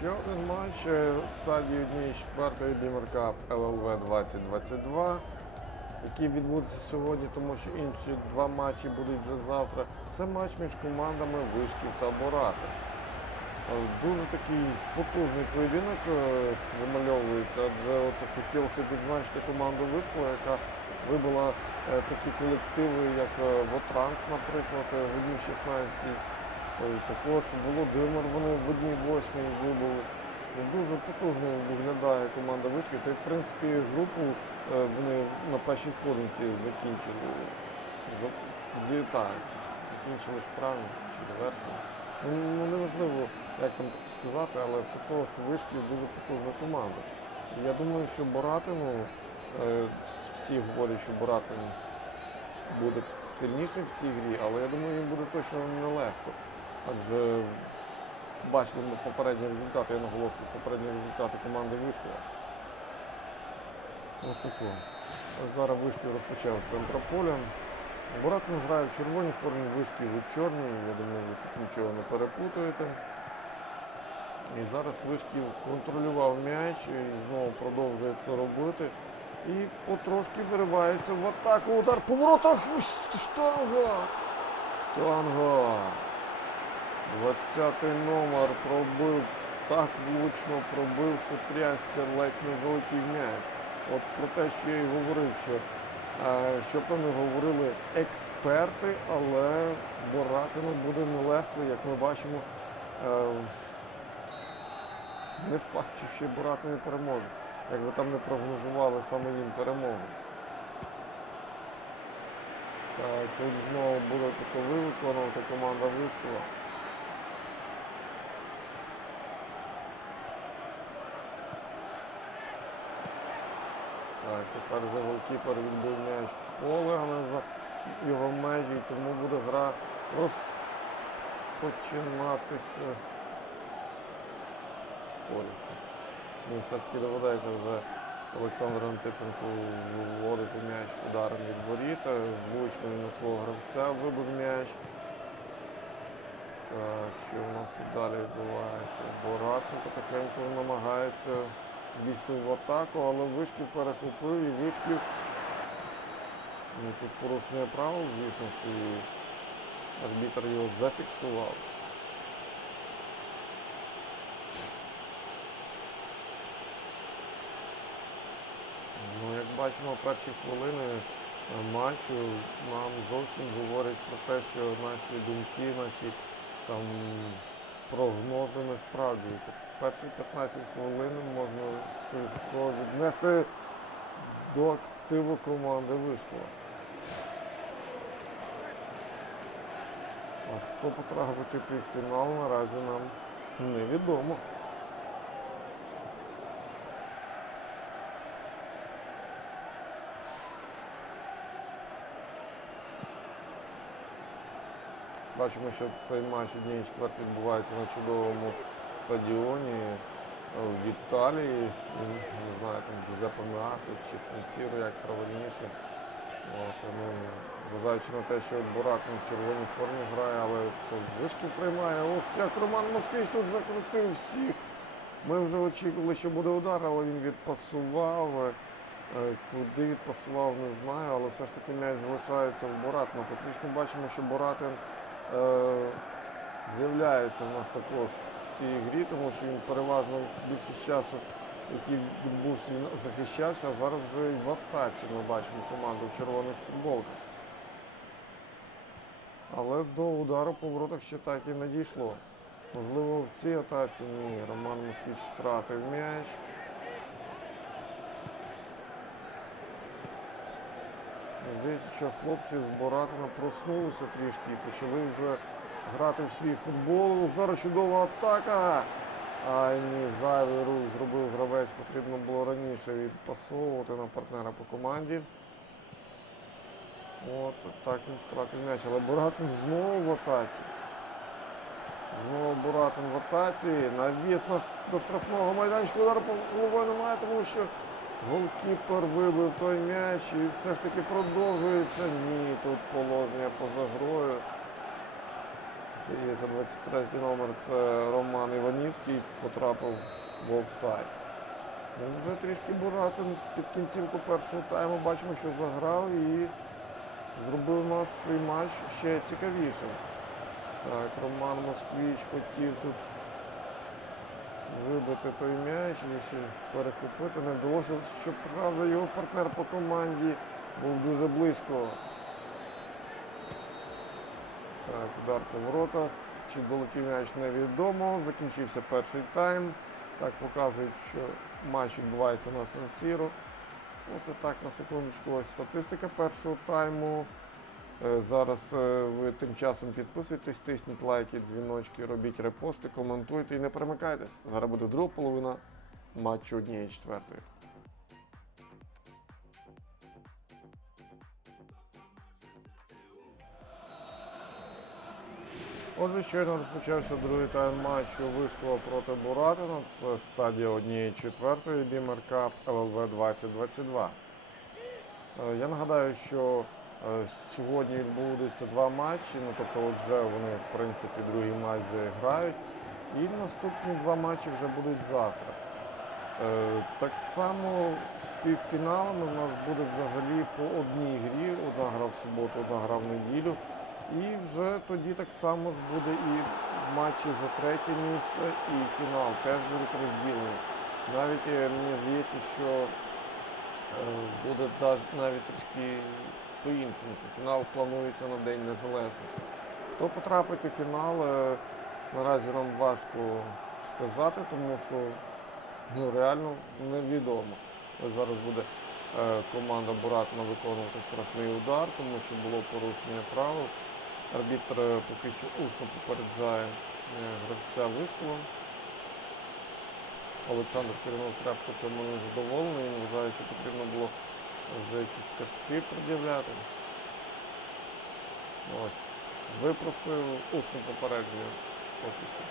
Ще один матч е, в стадії однієї четвертої Бімер Cup ЛЛВ 2022, який відбудеться сьогодні, тому що інші два матчі будуть вже завтра. Це матч між командами Вишків та Борати. Е, Дуже такий потужний поєдинок е, вимальовується, адже от хотілося відзначити команду Вишкова, яка вибила такі колективи, як Вотранс, наприклад, в одній 16 Ой, Також Володимир вони в одній восьмій вибули. Дуже потужно виглядає команда вишки. Та й в принципі групу е, вони на першій сходинці закінчили. За- Злітали. Закінчили ж чи завершили. Ну, ну неважливо, як там сказати, але це того, що вишки дуже потужна команда. Я думаю, що Боратину, е, всі говорять, що Боратин буде сильніший в цій грі, але я думаю, він буде точно нелегко. Адже бачили ми попередні результати, я наголошую, попередні результати команди Вишкова. Ось тако. Ось зараз Вишків розпочав з центра поля. Боратин грає в червоній формі, Вишків у чорній. Я думаю, ви тут нічого не перепутаєте. І зараз Вишків контролював м'яч і знову продовжує це робити. І потрошки виривається в атаку. Удар по воротах. Штанга! Штанга! 20 номер пробив, так влучно пробив, що трясся, ледь не залетів м'яч. От про те, що я й говорив, що, е, що про них говорили експерти, але Боратину буде нелегко, як ми бачимо. Е, не факт, що ще Боратин не переможе. Як би там не прогнозували саме їм перемогу. Так, тут знову буде таковий виконувати команда Вишкова. Тепер вже голкіпер відбив м'яч в поле, а не за його межі, і тому буде гра розпочинатися в полі. Ну, все ж таки доведеться вже Олександру Антипенку вводити м'яч ударом від воріта. Влучно на свого гравця вибив м'яч. Так, що у нас тут далі відбувається? Боратно потихеньку намагається бігти в атаку, але Вишків перехопив і Вишків. Ну, тут порушення правил, звісно, що і арбітр його зафіксував. Ну, як бачимо, перші хвилини матчу нам зовсім говорять про те, що наші думки, наші там прогнози не справджуються. Перші 15 хвилин можна 100% віднести до активу команди Вишкова. А хто потрапить у півфінал, наразі нам невідомо. Бачимо, що цей матч однієї четвертої відбувається на чудовому стадіоні е, в Італії. Не знаю, там Джузеппе Меаци чи Сан-Сіро, як правильніше. От, ну, зважаючи на те, що Буратин в червоній формі грає, але це вишків приймає. Ох, як Роман Москвич тут закрутив всіх. Ми вже очікували, що буде удар, але він відпасував. Е, Куди відпасував, не знаю, але все ж таки м'яч залишається в Боратина. Потрішки бачимо, що Боратин е, з'являється в нас також в цій грі, тому що він переважно більшість часу, який відбувся, він захищався, а зараз вже і в атаці ми бачимо команду в червоних футболках. Але до удару по воротах ще так і не дійшло. Можливо, в цій атаці ні. Роман Москвич втратив м'яч. Здається, що хлопці з Боратина проснулися трішки і почали вже грати в свій футбол. Зараз чудова атака. Ай ні, зайвий рух зробив гравець, потрібно було раніше відпасовувати на партнера по команді. От так він втратив м'яч, але Боратин знову в атаці. Знову Буратин в атаці. Навіс до штрафного майданчика удару по головою немає, тому що голкіпер вибив той м'яч і все ж таки продовжується. Ні, тут положення поза грою. Здається, 23 номер це Роман Іванівський, потрапив в офсайд. Ну, вже трішки Буратин під кінцівку першого тайму бачимо, що заграв і зробив наш матч ще цікавішим. Так, Роман Москвіч хотів тут вибити той м'яч, перехопити. Не вдалося, щоправда, його партнер по команді був дуже близько. Удар по воротах. Чи долетів м'яч невідомо. Закінчився перший тайм. Так показують, що матч відбувається на Сан-Сіро. Ну, так, на секундочку, ось статистика першого тайму. Е, Зараз е, ви тим часом підписуйтесь, тисніть лайки, дзвіночки, робіть репости, коментуйте і не перемикайтесь. Зараз буде друга половина матчу однієї четвертої. Отже, щойно розпочався другий тайм матчу Вишкова проти Буратина. Це стадія однієї четвертої Бімер Кап ЛЛВ 2022. Е, Я нагадаю, що е, сьогодні відбудеться два матчі, ну тобто вже вони, в принципі, другий матч вже грають. І наступні два матчі вже будуть завтра. Е, Так само з півфіналами у нас буде взагалі по одній грі. Одна гра в суботу, одна гра в неділю. І вже тоді так само ж буде і матчі за третє місце, і фінал теж будуть розділені. Навіть е, мені здається, що е, буде навіть трішки по-іншому, що фінал планується на День Незалежності. Хто потрапить у фінал, е, наразі нам важко сказати, тому що ну, реально невідомо. Ось зараз буде команда Буратна виконувати штрафний удар, тому що було порушення правил. Арбітр е, поки що усно попереджає е, гравця Вишкова. Олександр Кирилов крапко цьому не задоволений. Він вважає, що потрібно було вже якісь картки пред'являти. Ось. Випросив, усно попереджує поки що.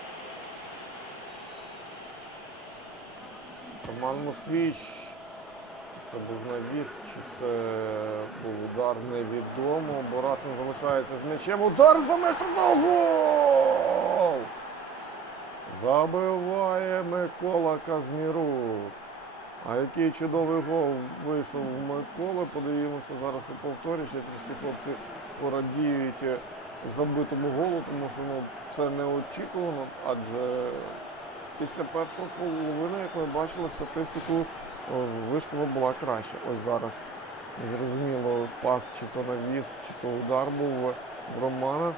Роман Москвіч. Це був навіс, чи це був удар невідомо. Боратин залишається з м'ячем. Удар за майстрного гол! Забиває Микола Казмірук. А який чудовий гол вийшов у Миколи. Подивимося зараз у повторі. Ще трішки хлопці порадіють забитому голу, тому що ну, це неочікувано, адже після першого половини, як ми бачили, статистику Вишкова була краща. Ось зараз зрозуміло, пас чи то навіс, чи то удар був в Романа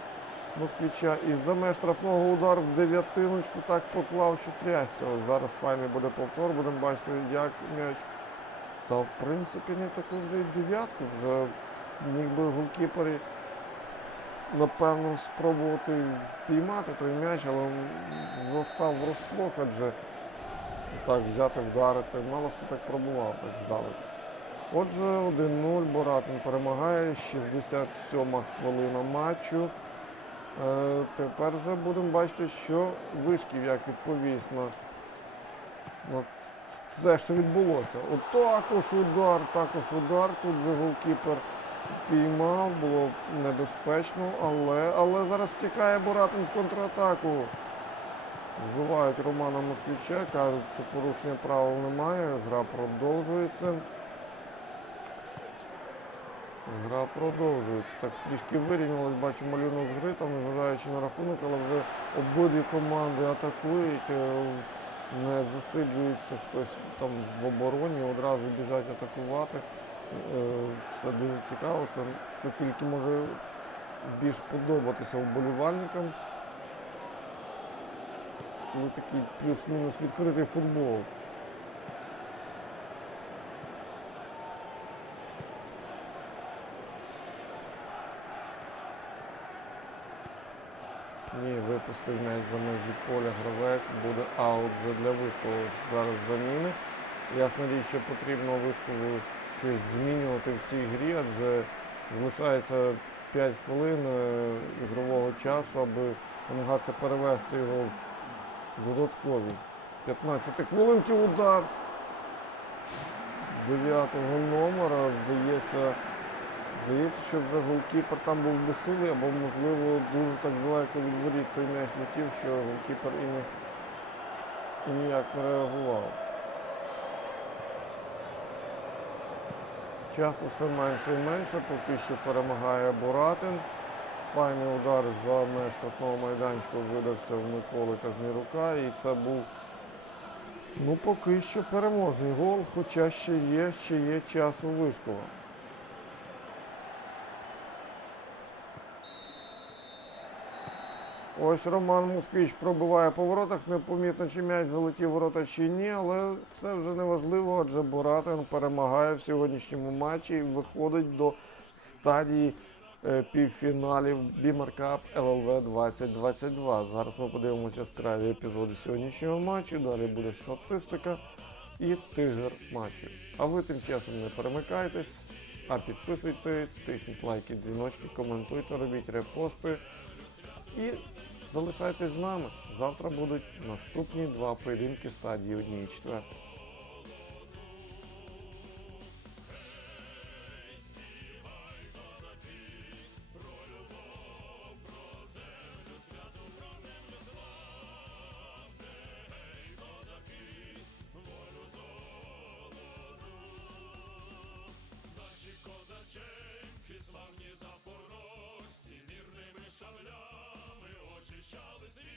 Москвича. І за меж штрафного удар в дев'ятиночку так поклав, що трясся. Ось зараз файний буде повтор, будемо бачити, як м'яч. Та в принципі не таку вже й дев'ятку, вже міг би голкіпері напевно спробувати впіймати той м'яч, але застав врозплох, адже так взяти, вдарити. Мало хто так пробував, так здалека. Отже, 1-0 Боратин перемагає, 67 хвилина матчу. Е, тепер вже будемо бачити, що Вишків як відповість на, на це, що відбулося. От також удар, також удар. Тут же голкіпер піймав, було небезпечно, але, але зараз втікає Буратин в контратаку. Збивають Романа Москвича, кажуть, що порушення правил немає, гра продовжується. Гра продовжується. Так трішки вирівнялось, бачу малюнок гри, там, незважаючи на рахунок, але вже обидві команди атакують, е, не засиджується хтось там в обороні, одразу біжать атакувати. Це дуже цікаво, це, це тільки може більш подобатися вболівальникам. Коли такий плюс-мінус відкритий футбол. Ні, випустив м'яч за межі поля гравець, буде аут вже для Вишкова зараз заміни. Ясна річ, що потрібно Вишкову щось змінювати в цій грі, адже залишається 5 хвилин е, ігрового часу, аби намагатися перевести його в додаткові 15 хвилинки удар 9 номера, здається, Здається, що вже голкіпер там був безсилий, або, можливо, дуже так далеко від воріт той м'яч летів, що голкіпер і, не, і ніяк не реагував. Часу все менше і менше, поки що перемагає Буратин. Файний удар за меж штрафного майданчика видався в Миколи Казмірука, і це був ну, поки що переможний гол, хоча ще є, ще є час у Вишкова. Ось Роман Москвич пробиває по воротах. Непомітно, чи м'яч залетів в ворота чи ні, але це вже не важливо, адже Буратин перемагає в сьогоднішньому матчі і виходить до стадії півфіналів Бімер Кап ЛЛВ 2022. Зараз ми подивимося яскраві епізоди сьогоднішнього матчу. Далі буде статистика і тижер матчу. А ви тим часом не перемикайтесь, а підписуйтесь, тисніть лайки, дзвіночки, коментуйте, робіть репости. І залишайтесь з нами. Завтра будуть наступні два поєдинки стадії 1 4. shawl is in